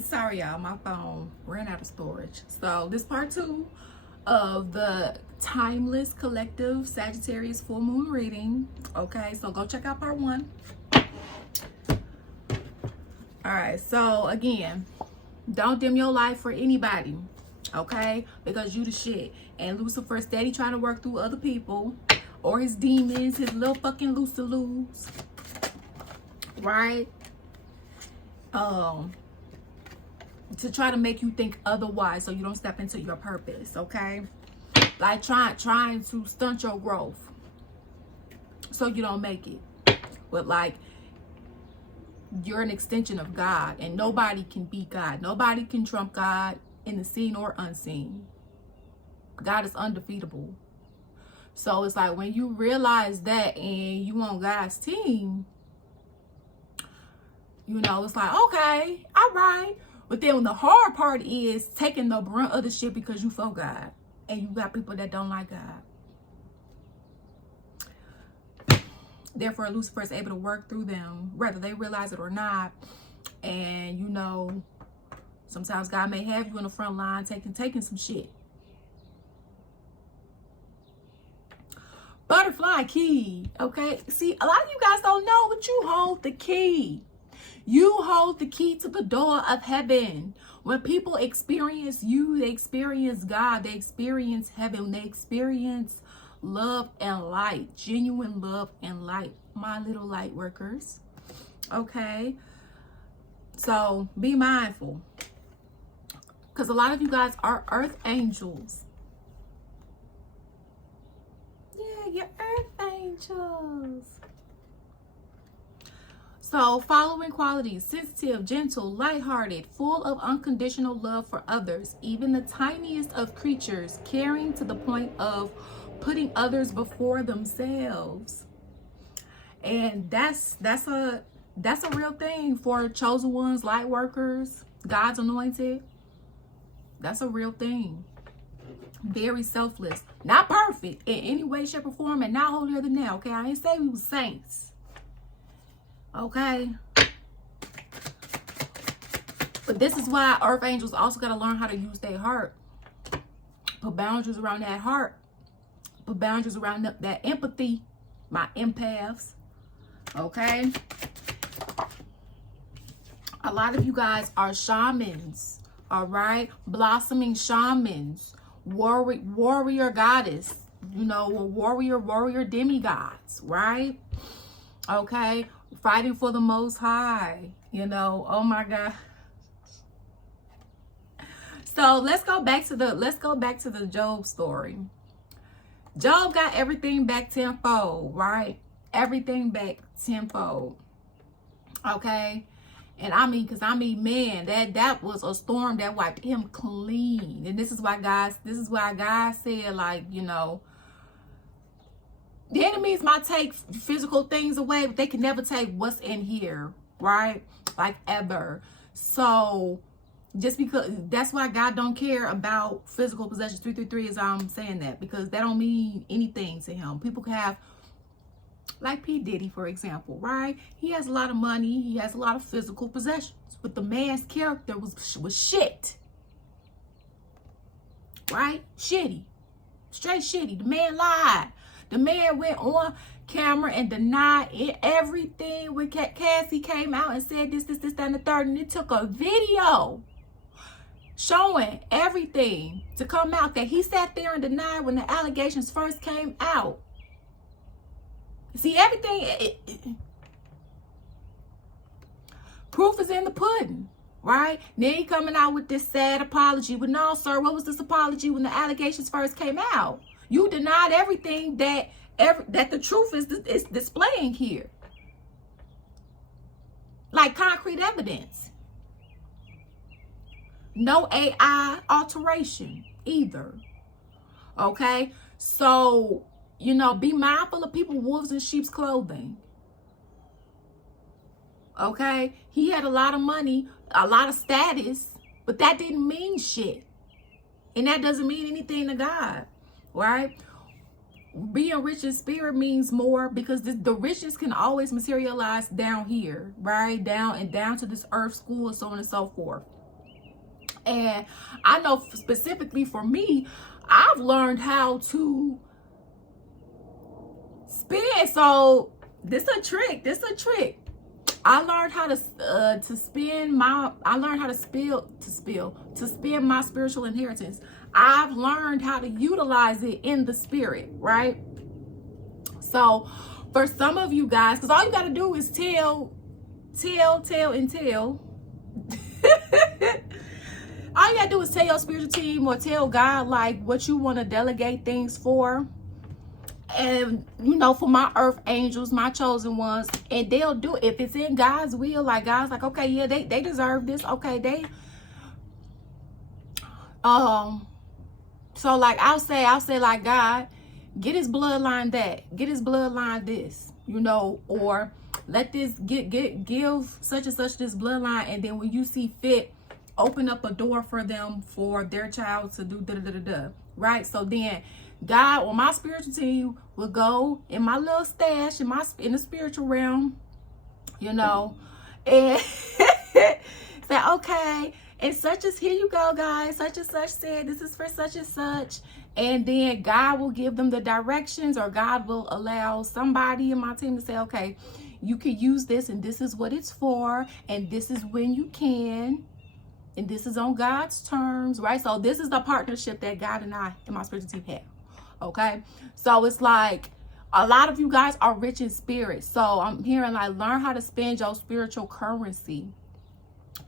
Sorry, y'all, my phone ran out of storage. So this part 2 of the Timeless Collective Sagittarius full moon reading. Okay, so go check out part 1. All right, so again, don't dim your light for anybody, okay? Because you the shit. And Lucifer steady trying to work through other people or his demons, his little fucking loose, right? To try to make you think otherwise so you don't step into your purpose, okay? Like trying to stunt your growth so you don't make it. But like, you're an extension of God, and nobody can beat God. Nobody can trump God in the seen or unseen. God is undefeatable. So it's like when you realize that and you on God's team, you know, it's like, okay, all right. But then when the hard part is taking the brunt of the shit because you for God and you got people that don't like God. Therefore, Lucifer is able to work through them, whether they realize it or not. And, you know, sometimes God may have you in the front line taking some shit. Butterfly key, okay? See, a lot of you guys don't know, but you hold the key. You hold the key to the door of heaven. When people experience you, they experience God, they experience heaven, they experience love and light, genuine love and light, my little light workers. Okay, so be mindful, because a lot of you guys are earth angels. Yeah, you're earth angels. So, following qualities: sensitive, gentle, lighthearted, full of unconditional love for others, even the tiniest of creatures, caring to the point of putting others before themselves. And that's a real thing for chosen ones, light workers, God's anointed. That's a real thing. Very selfless, not perfect in any way, shape, or form, and not holier than thou. Okay, I ain't say we was saints. Okay, but this is why earth angels also got to learn how to use their heart. Put boundaries around that heart. Put boundaries around that empathy. My empaths. Okay, a lot of you guys are shamans. All right, blossoming shamans, warrior goddess, you know, warrior demigods, right? Okay, fighting for the Most High, you know. Oh my God. So let's go back to the Job story. Job got everything back tenfold, right? Everything back tenfold. Okay, and I mean, man, that was a storm that wiped him clean. And this is why God said, like, you know, the enemies might take physical things away, but they can never take what's in here, right? Like, ever. So just because, that's why God don't care about physical possessions. 333 is I'm saying that, because that don't mean anything to him. People can have, like P. Diddy, for example, right? He has a lot of money. He has a lot of physical possessions. But the man's character was shit. Right? Shitty. Straight shitty. The man lied. The man went on camera and denied it, everything. When Cassie came out and said this, that, and the third, and it took a video showing everything to come out that he sat there and denied when the allegations first came out. See, everything, proof is in the pudding, right? Then he coming out with this sad apology. But no, sir, what was this apology when the allegations first came out? You denied everything that the truth is displaying here. Like concrete evidence. No AI alteration either. Okay? So, you know, be mindful of people, wolves in sheep's clothing. Okay? He had a lot of money, a lot of status, but that didn't mean shit. And that doesn't mean anything to God. Right? Being rich in spirit means more, because the riches can always materialize down here, right? Down to this earth school and so on and so forth. And I know specifically for me, I've learned how to spin. So this a trick. I learned how to spin my spiritual inheritance. I've learned how to utilize it in the spirit, right? So for some of you guys, because all you got to do is tell. All you gotta do is tell your spiritual team or tell God like what you want to delegate things for. And you know, for my earth angels, my chosen ones, and they'll do it if it's in God's will. Like God's like, okay, yeah, they deserve this. Okay, they so like I'll say like, God, get his bloodline that, get his bloodline this, you know, or let this give such and such this bloodline, and then when you see fit, open up a door for them, for their child to do right? So then God or my spiritual team will go in my little stash in the spiritual realm, you know, and say, okay, and such as, here you go, guys, such and such said this is for such and such. And then God will give them the directions, or God will allow somebody in my team to say, okay, you could use this, and this is what it's for, and this is when you can, and this is on God's terms, right? So this is the partnership that God and I and my spiritual team have, okay? So it's like a lot of you guys are rich in spirit. So I'm hearing like, learn how to spend your spiritual currency,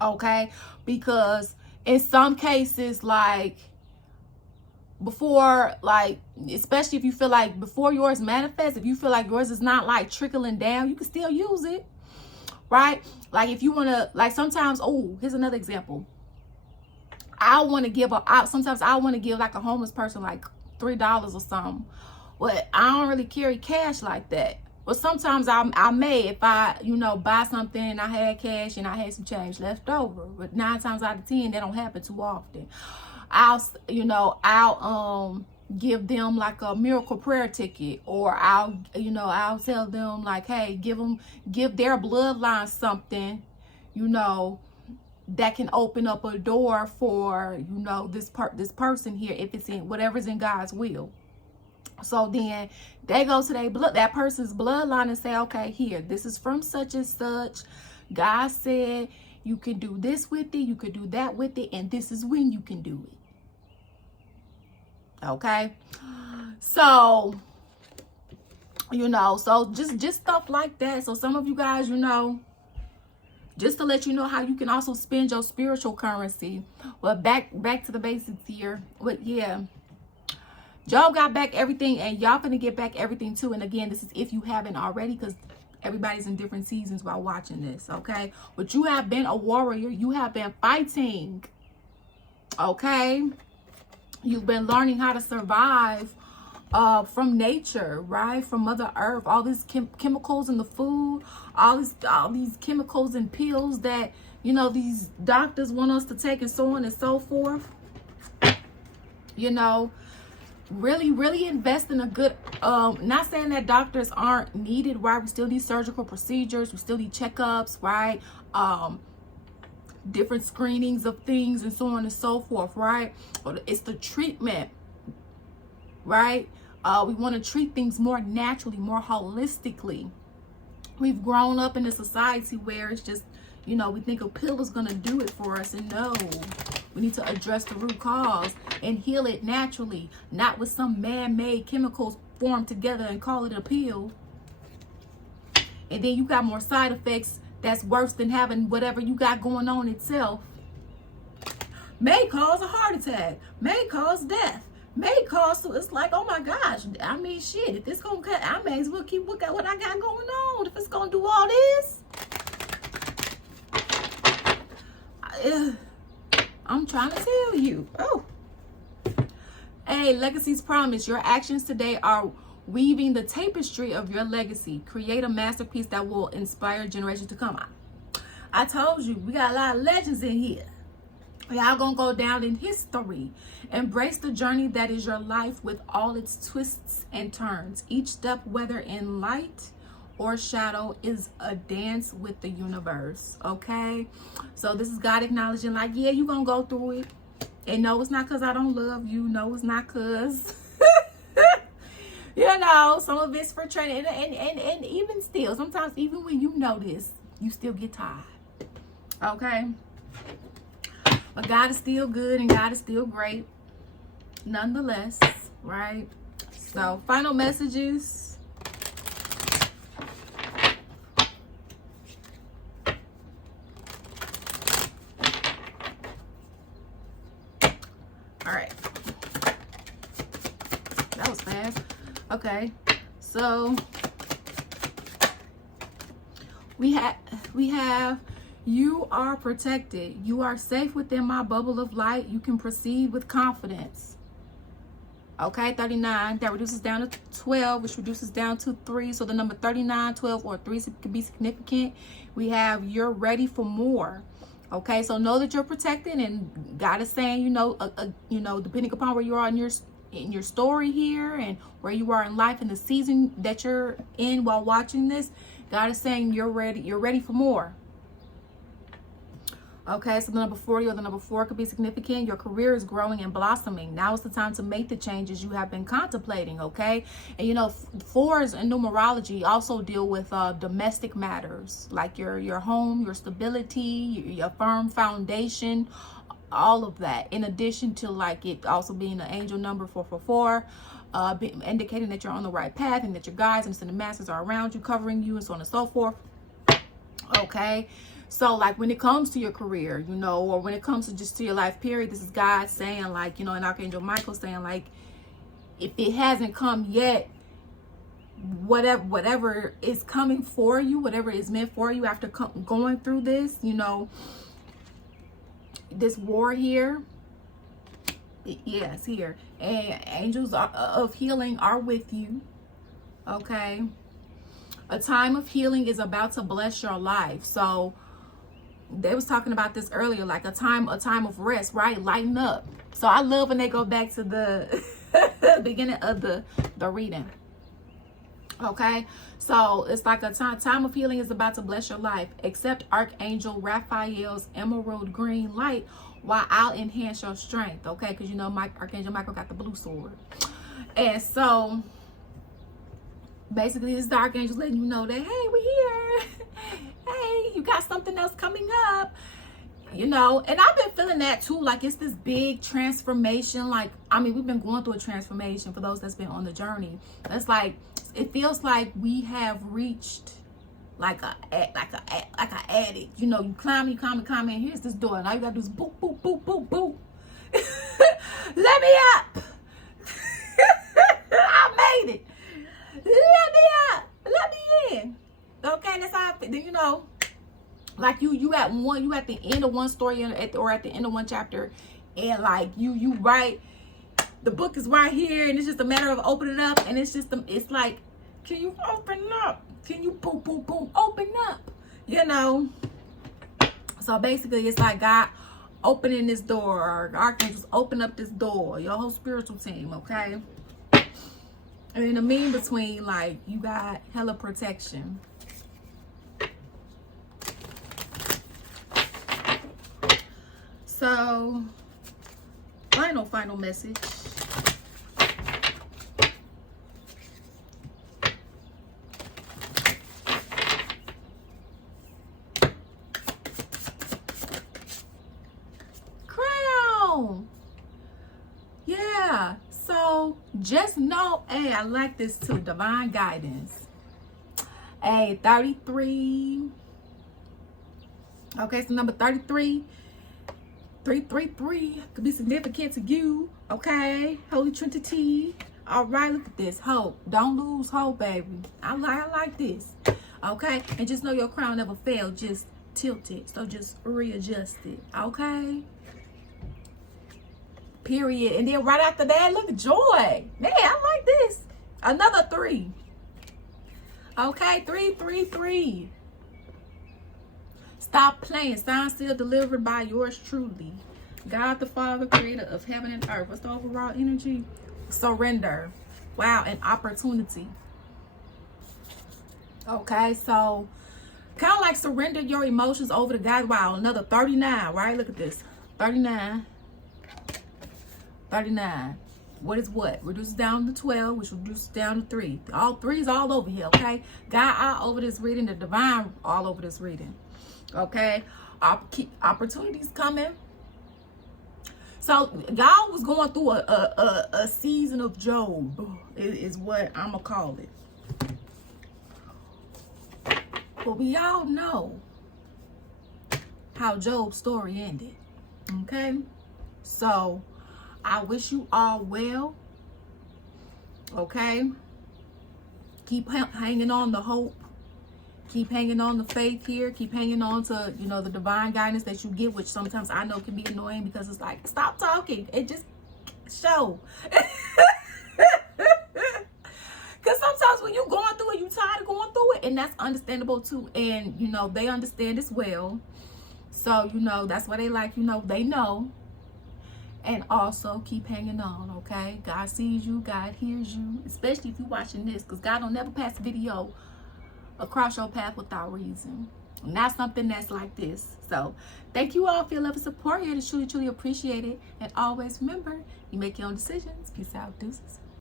okay? Because in some cases, like before, like, especially if you feel like before yours manifests, if you feel like yours is not like trickling down, you can still use it, right? Like if you want to, like sometimes, oh, here's another example. Sometimes I want to give like a homeless person like $3 or something. But I don't really carry cash like that. But sometimes I may, if I, you know, buy something and I had cash and I had some change left over. But 9 times out of 10, that don't happen too often. I'll give them like a miracle prayer ticket, or I'll tell them like, hey, give their bloodline something, you know, that can open up a door for, you know, this person here, if it's in whatever's in God's will. So then they go to that person's bloodline and say, okay, here, this is from such and such. God said you can do this with it, you could do that with it, and this is when you can do it. Okay, so you know, so just stuff like that. So some of you guys, you know, just to let you know how you can also spend your spiritual currency. Well, back to the basics here. But yeah, Job got back everything, and y'all gonna get back everything too. And again, this is if you haven't already, because everybody's in different seasons while watching this, okay? But you have been a warrior. You have been fighting, okay? You've been learning how to survive from nature, right? From Mother Earth. All these chemicals in the food, all these chemicals and pills that, you know, these doctors want us to take, and so on and so forth. You know, really invest in a good, not saying that doctors aren't needed, right? We still need surgical procedures. We still need checkups, right? Different screenings of things and so on and so forth, right? But it's the treatment, right? We want to treat things more naturally, more holistically. We've grown up in a society where it's just, you know, we think a pill is going to do it for us, and no, we need to address the root cause and heal it naturally, not with some man-made chemicals formed together and call it a pill. And then you got more side effects that's worse than having whatever you got going on itself. May cause a heart attack, may cause death, may cause, so it's like, oh my gosh, I mean, shit, if this gonna cut, I may as well keep what I got going on. If it's gonna do all this, I'm trying to tell you. Oh, hey, legacy's promise. Your actions today are weaving the tapestry of your legacy. Create a masterpiece that will inspire generations to come. I told you, we got a lot of legends in here. Y'all gonna go down in history. Embrace the journey that is your life with all its twists and turns. Each step, whether in light or shadow is a dance with the universe. Okay, so this is God acknowledging, like, yeah, you're gonna go through it. And no, it's not because I don't love you. No, it's not because you know, some of it's for training. And even still, sometimes even when you know this, you still get tired. Okay, but God is still good and God is still great nonetheless, right? So final messages. All right, that was fast. Okay, so we have you are protected. You are safe within my bubble of light. You can proceed with confidence. Okay, 39, that reduces down to 12, which reduces down to 3. So the number 39, 12, or 3 could be significant. We have you're ready for more. Okay, so know that you're protected, and God is saying, you know, depending upon where you are in your story here and where you are in life and the season that you're in while watching this, God is saying you're ready for more. Okay, so the number 40 or the number 4 could be significant. Your career is growing and blossoming. Now is the time to make the changes you have been contemplating, okay? And you know, 4s in numerology also deal with domestic matters, like your home, your stability, your firm foundation, all of that. In addition to like it also being an angel number 444, indicating that you're on the right path and that your guides and the masters are around you, covering you, and so on and so forth. Okay. So like when it comes to your career, you know, or when it comes to just to your life period, this is God saying, like, you know, and Archangel Michael saying, like, if it hasn't come yet, whatever is coming for you, whatever is meant for you after going through this, you know, this war here, yes, here, and angels of healing are with you. Okay, a time of healing is about to bless your life. So they was talking about this earlier, like a time of rest, right? Lighten up. So I love when they go back to the beginning of the reading. Okay, so it's like a time of healing is about to bless your life. Accept Archangel Raphael's emerald green light while I'll enhance your strength. Okay, because you know Archangel Michael got the blue sword. And so basically this is the archangel letting you know that, hey, we're here. Hey, you got something else coming up, you know. And I've been feeling that too, like it's this big transformation. Like, I mean, we've been going through a transformation for those that's been on the journey. It's like, it feels like we have reached like a addict. You know, you climb, and here's this door, and all you gotta do is boop, boop, boop, boop, boop. Let me up. I made it. Let me up. Let me in. Okay, that's how I feel. Then, you know, like you at the end of one story or at the end of one chapter, and like you write, the book is right here, and it's just a matter of opening up, and it's like, can you open up? Can you boom, boom, boom, open up? You know. So basically, it's like God opening this door, or archangels open up this door. Your whole spiritual team, okay. And in the mean between, like, you got hella protection. So, final message. Crown. Yeah. So, just know, hey, I like this too. Divine guidance. Hey, 33. Okay, so number 33. 333 could be significant to you. Okay, Holy Trinity. All right, look at this. Hope. Don't lose hope, baby. I like this. Okay, and just know your crown never failed. Just tilt it. So just readjust it. Okay. Period. And then right after that, look at joy. Man, I like this. Another 3. Okay, 333. Stop playing. Sign still delivered by yours truly. God the Father, creator of heaven and earth. What's the overall energy? Surrender. Wow, an opportunity. Okay, so kind of like surrender your emotions over to God. Wow, another 39, right? Look at this. 39. 39. What is what? Reduces down to 12, which reduces down to 3. All 3 is all over here, okay? God all over this reading, the divine all over this reading. Okay? Opportunities coming. So y'all was going through a season of Job, is what I'm gonna call it. But we all know how Job's story ended. Okay? So I wish you all well. Okay? Keep hanging on the hope. Keep hanging on the faith here. Keep hanging on to, you know, the divine guidance that you get, which sometimes I know can be annoying because it's like, stop talking. It just show. Because sometimes when you're going through it, you're tired of going through it. And that's understandable too. And, you know, they understand as well. So, you know, that's why they like, you know, they know. And also keep hanging on, okay? God sees you. God hears you. Especially if you're watching this. Because God don't never pass a video across your path without reason. And that's something that's like this. So, thank you all for your love and support. I truly, truly appreciate it. And always remember, you make your own decisions. Peace out. Deuces.